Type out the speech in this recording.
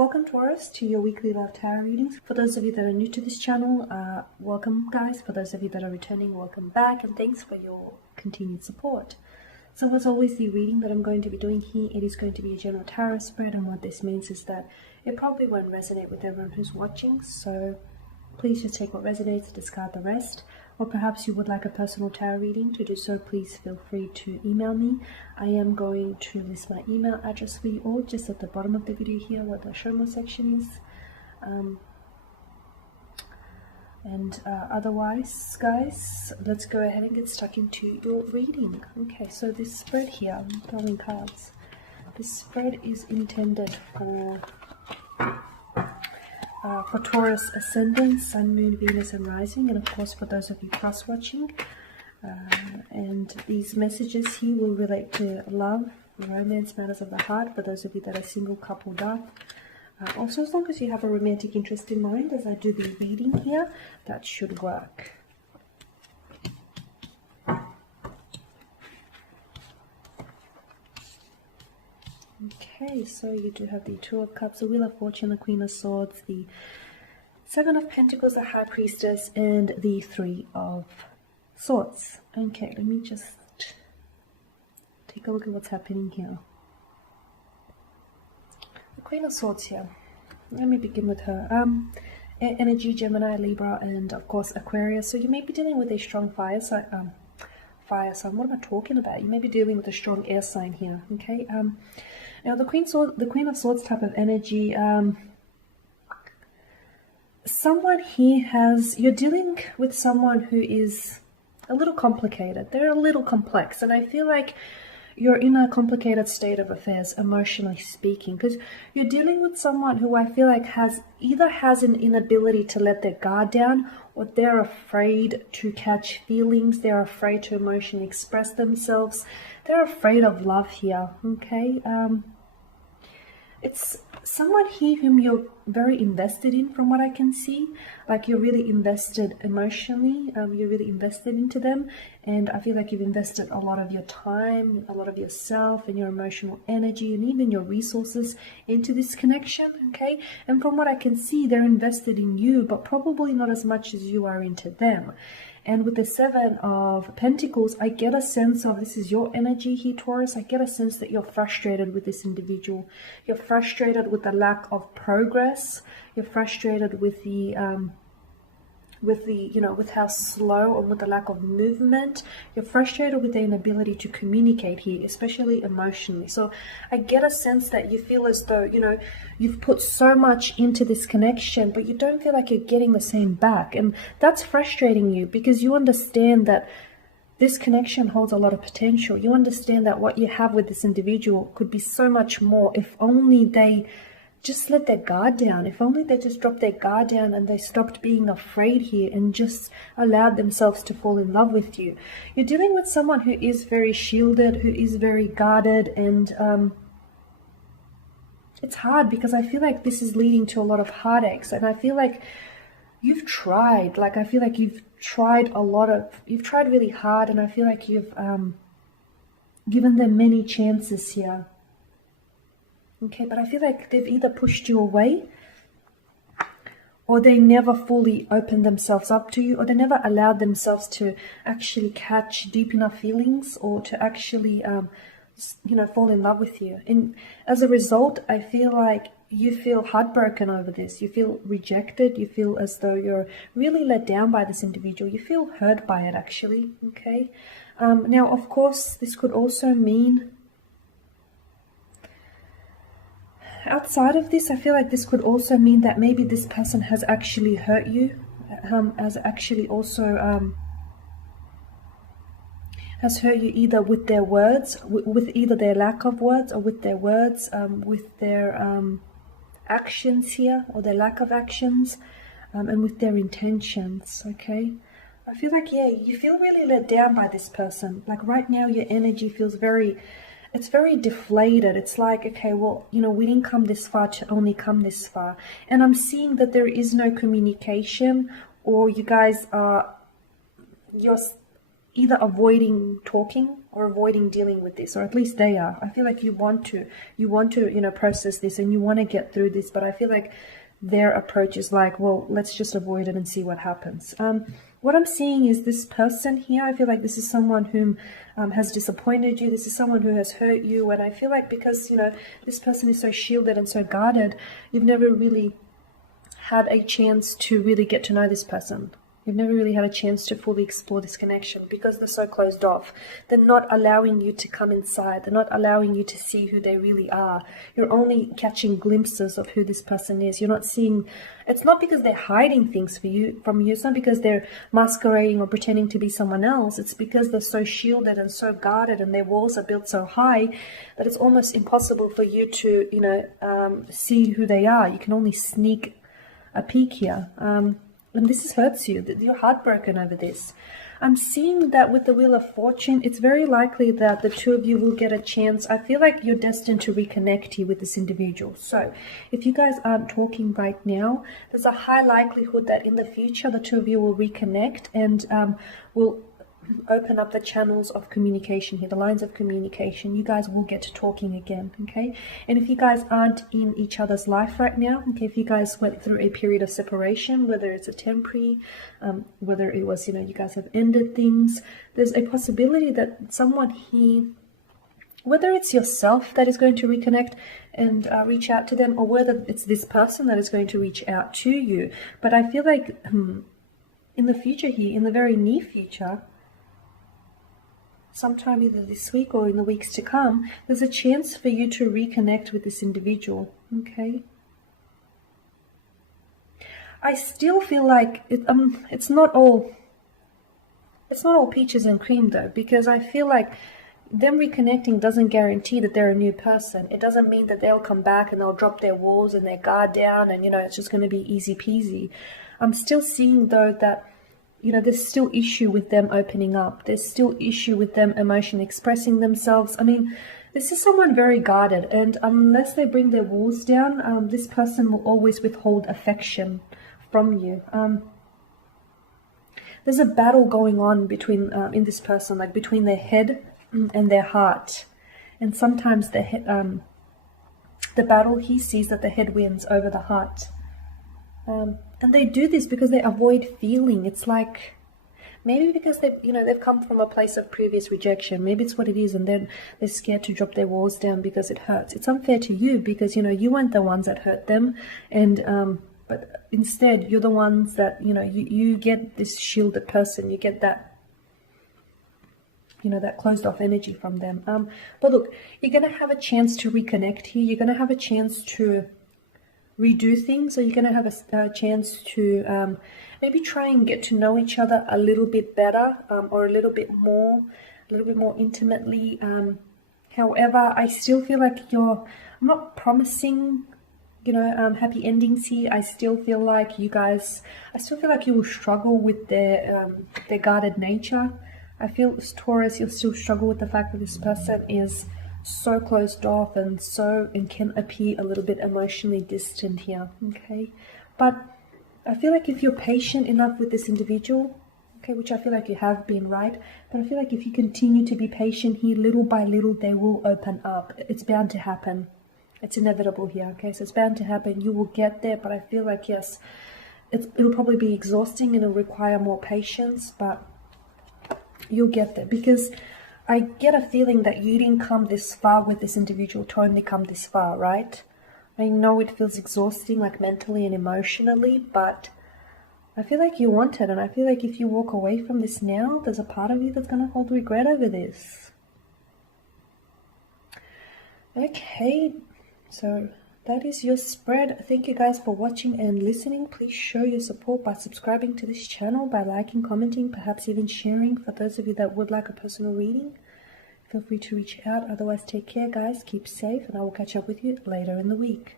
Welcome, Taurus, to your weekly love tarot readings. For those of you that are new to this channel, welcome, guys. For those of you that are returning, welcome back, and thanks for your continued support. So as always, the reading that I'm going to be doing here, it is going to be a general tarot spread, and what this means is that it probably won't resonate with everyone who's watching, so please just take what resonates, discard the rest. Or perhaps you would like a personal tarot reading. To do so, please feel free to email me. I am going to list my email address for you all just at the bottom of the video here where the show more section is. Otherwise, guys, let's go ahead and get stuck into your reading. Okay, so this spread here, I'm throwing cards. This spread is intended for Taurus ascendant, Sun, Moon, Venus, and Rising, and of course for those of you cross-watching. And these messages here will relate to love, romance, matters of the heart, for those of you that are single, coupled up. Also, as long as you have a romantic interest in mind, as I do the reading here, that should work. Okay, so you do have the Two of Cups, the Wheel of Fortune, the Queen of Swords, the Seven of Pentacles, the High Priestess, and the Three of Swords. Okay, let me just take a look at what's happening here. The Queen of Swords here. Let me begin with her. Energy, Gemini, Libra, and of course Aquarius. So you may be dealing with a strong fire sign. What am I talking about? You may be dealing with a strong air sign here. Okay. Now the Queen of Swords type of energy. Someone here you're dealing with someone who is a little complicated. They're a little complex, and I feel like you're in a complicated state of affairs, emotionally speaking, because you're dealing with someone who I feel like either has an inability to let their guard down, or they're afraid to catch feelings, they're afraid to emotionally express themselves, they're afraid of love here, okay? It's someone here whom you're very invested in, from what I can see. Like you're really invested emotionally, you're really invested into them, and I feel like you've invested a lot of your time, a lot of yourself and your emotional energy and even your resources into this connection, okay? And from what I can see, they're invested in you, but probably not as much as you are into them. And with the Seven of Pentacles, I get a sense of, this is your energy here, Taurus, I get a sense that you're frustrated with this individual. You're frustrated with the lack of progress. You're frustrated with the with how slow, or with the lack of movement. You're frustrated with the inability to communicate here, especially emotionally. So I get a sense that you feel as though, you've put so much into this connection, but you don't feel like you're getting the same back. And that's frustrating you, because you understand that this connection holds a lot of potential. You understand that what you have with this individual could be so much more if only they just let their guard down. If only they just dropped their guard down and they stopped being afraid here and just allowed themselves to fall in love with you. You're dealing with someone who is very shielded, who is very guarded, and it's hard because I feel like this is leading to a lot of heartaches, and I feel like you've tried. Like I feel like you've tried really hard, and I feel like you've given them many chances here. Okay, but I feel like they've either pushed you away, or they never fully opened themselves up to you, or they never allowed themselves to actually catch deep enough feelings, or to actually, fall in love with you. And as a result, I feel like you feel heartbroken over this. You feel rejected. You feel as though you're really let down by this individual. You feel hurt by it, actually. Okay. Now, of course, this could also mean, outside of this, I feel like this could also mean that maybe this person has actually hurt you, has actually also has hurt you either with their words, with either their lack of words, or with their words, with their actions here, or their lack of actions, and with their intentions, okay? I feel like, yeah, you feel really let down by this person. Like right now, your energy feels it's very deflated. It's like, okay, well, we didn't come this far to only come this far. And I'm seeing that there is no communication, or you guys are, either avoiding talking or avoiding dealing with this, or at least they are. I feel like you want to, you know, process this and you want to get through this, but I feel like their approach is like, well, let's just avoid it and see what happens. What I'm seeing is this person here. I feel like this is someone whom has disappointed you. This is someone who has hurt you. And I feel like because, you know, this person is so shielded and so guarded, you've never really had a chance to really get to know this person. You've never really had a chance to fully explore this connection because they're so closed off. They're not allowing you to come inside. They're not allowing you to see who they really are. You're only catching glimpses of who this person is. You're not seeing. It's not because they're hiding things from you. It's not because they're masquerading or pretending to be someone else. It's because they're so shielded and so guarded, and their walls are built so high that it's almost impossible for you to, you know, see who they are. You can only sneak a peek here. And this hurts you. You're heartbroken over this. I'm seeing that with the Wheel of Fortune, it's very likely that the two of you will get a chance. I feel like you're destined to reconnect here with this individual. So if you guys aren't talking right now, there's a high likelihood that in the future, the two of you will reconnect and will open up the channels of communication here, the lines of communication. You guys will get to talking again, okay? And if you guys aren't in each other's life right now, okay, if you guys went through a period of separation, whether it's a temporary, whether it was, you know, you guys have ended things, there's a possibility that someone here, whether it's yourself that is going to reconnect and reach out to them, or whether it's this person that is going to reach out to you. But I feel like in the future here, in the very near future, sometime either this week or in the weeks to come, there's a chance for you to reconnect with this individual, okay? I still feel like it's not all peaches and cream though, because I feel like them reconnecting doesn't guarantee that they're a new person. It doesn't mean that they'll come back and they'll drop their walls and their guard down and, you know, it's just going to be easy peasy. I'm still seeing though that, you know, there's still issue with them opening up. There's still issue with them emotionally expressing themselves. I mean, this is someone very guarded, and unless they bring their walls down, this person will always withhold affection from you. There's a battle going on between in this person, like between their head and their heart. And sometimes the battle, he sees that the head wins over the heart. And they do this because they avoid feeling. It's like, maybe because they've come from a place of previous rejection. Maybe it's what it is, and then they're scared to drop their walls down because it hurts. It's unfair to you because, you know, you weren't the ones that hurt them, and but instead you're the ones that, you know, you get this shielded person. You get that, you know, that closed off energy from them. But look, you're gonna have a chance to reconnect here. You're gonna have a chance to redo things, so you're going to have a chance to maybe try and get to know each other a little bit better, or a little bit more intimately. However, I still feel like I'm not promising, you know, happy endings here. I still feel like you will struggle with their guarded nature. I feel, Taurus, you'll still struggle with the fact that this person is so closed off and can appear a little bit emotionally distant here, okay? But I feel like if you're patient enough with this individual, okay, which I feel like you have been, right? But I feel like if you continue to be patient here, little by little, they will open up. It's bound to happen. It's inevitable here, okay? So it's bound to happen. You will get there, but I feel like, yes, it'll probably be exhausting and it'll require more patience, but you'll get there, because I get a feeling that you didn't come this far with this individual to only come this far, right? I know it feels exhausting, like mentally and emotionally, but I feel like you want it, and I feel like if you walk away from this now, there's a part of you that's going to hold regret over this. Okay, so that is your spread. Thank you guys for watching and listening. Please show your support by subscribing to this channel, by liking, commenting, perhaps even sharing. For those of you that would like a personal reading, feel free to reach out. Otherwise, take care, guys. Keep safe, and I will catch up with you later in the week.